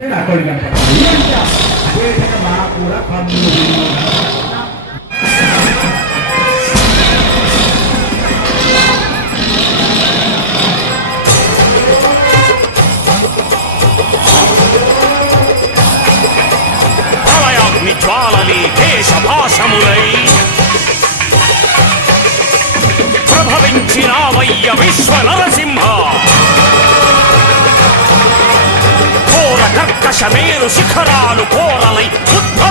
అక్కడ కనపడాలి అదేవిధంగా మాకు కూడా కన్నులు జ్వాలలి ప్రభవించినావయ్య విశ్వ నరసింహ కర్కశ మేరు శిఖరాలు కోరలై ఉద్భవించావయ్య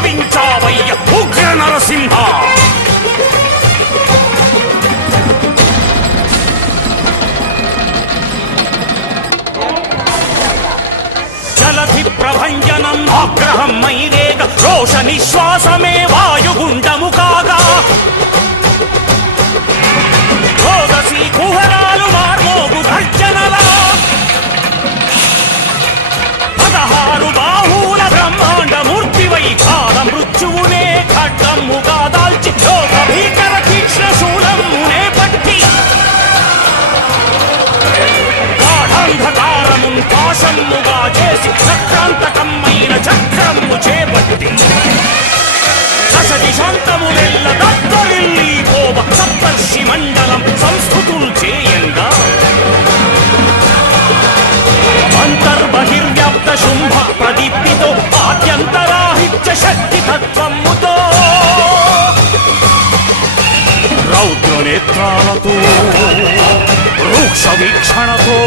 చక్రము చేపట్టి. దశది శాంతములెల్ల దత్తరిల్లి పోవ సప్తర్షి మండలం సంస్కృతులు చేయంగా. అంతర్బహిర్వ్యాప్త శుంభ ప్రదీప్తితో ఆద్యంతరాహిత్య శక్తి తత్వముతో. రౌద్ర నేత్రాలతో రూక్ష వీక్షణతో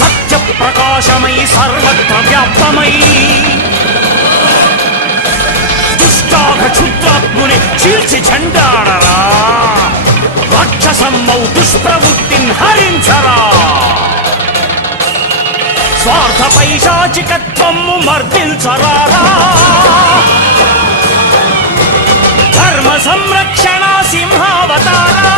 సత్య ప్రకాశమై సర్వత్ర వ్యాప్తమై దుష్టాఘ క్షుద్రాత్ముని చీల్చి చెండాడరా రాక్షసమ్మౌ దుష్ప్రవృత్తిన్ హరించరా స్వార్థ పైశాచికత్వము మర్దించరారా ధర్మ సంరక్షణ సింహావతారా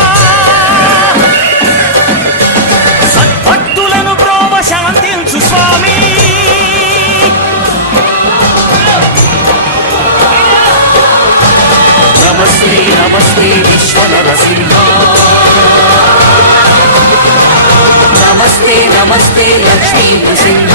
నమస్తే నమస్తే విశ్వనరసింహ. నమస్తే నమస్తే లక్ష్మీ నృసింహ.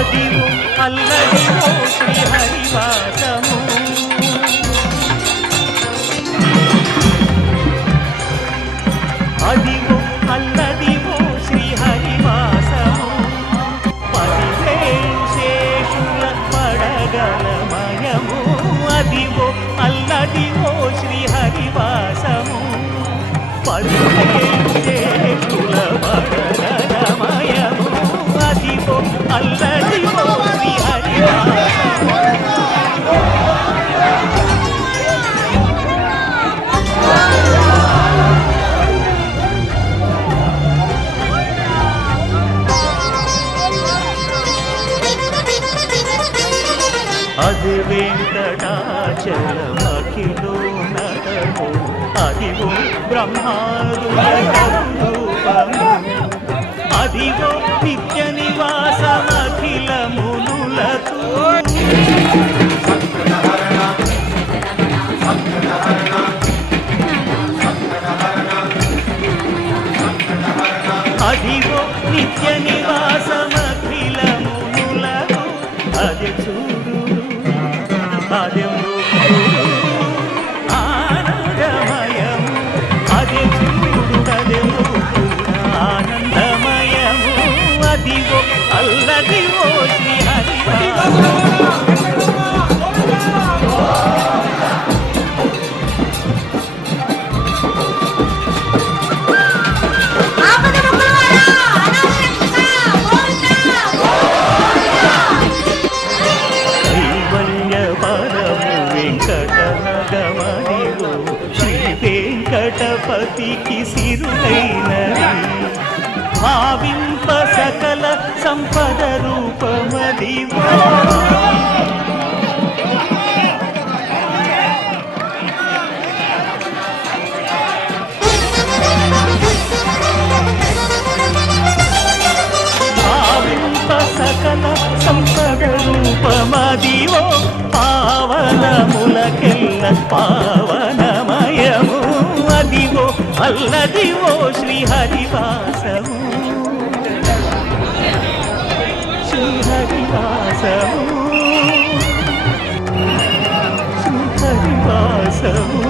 అదివో అల్లదివో శ్రీహరివాసము అదివో అల్లదివో శ్రీహరివాసము పదివేలు శేషుల పడగలమయము అదివో అల్లదివో శ్రీహరివాసము పదివేలు వెంకటాచలమఖిలో నటము అదిగో బ్రహ్మారుల అదిగో నిత్య నివాసమఖిల మునులకు అదిగో నిత్య వెంకటపతికి సిరులైనది శ్రీహరివాసము శ్రీహరివాసము శ్రీహరివాసము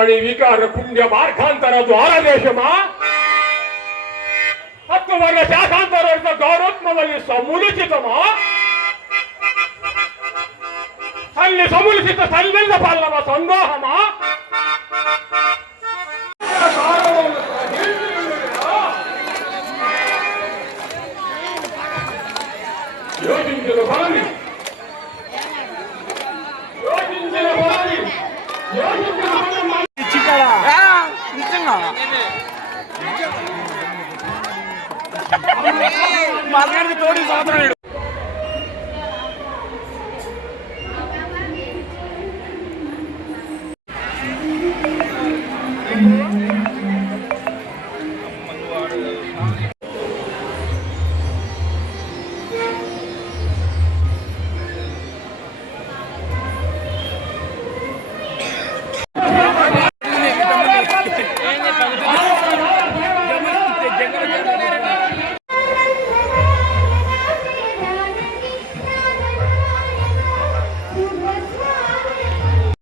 ಮಣಿ ವಿಕಾರ ಪುಣ್ಯ ಮಾರ್ಕಾಂತರ ದ್ವಾರ ದೇಶಮ ಹತ್ತು ವರ್ಗ ಶಾಖಾಂತರ ಗೌರವತ್ಮದಲ್ಲಿ ಸಮುಲಚಿತಮ ಅಲ್ಲಿ ಸಮುಲಚಿತ ಸಲ್ಲಿಲ್ಲ ಪಾಲವ ಸಂದೋಹಮ ಯೋಚಿಸಿದ ಬಾರಿ ಯೋಚಿಸಿದ ಬಾರಿ ಯೋಚಿಸಿದ మాట్లాడితే తోడు సంవత్సరం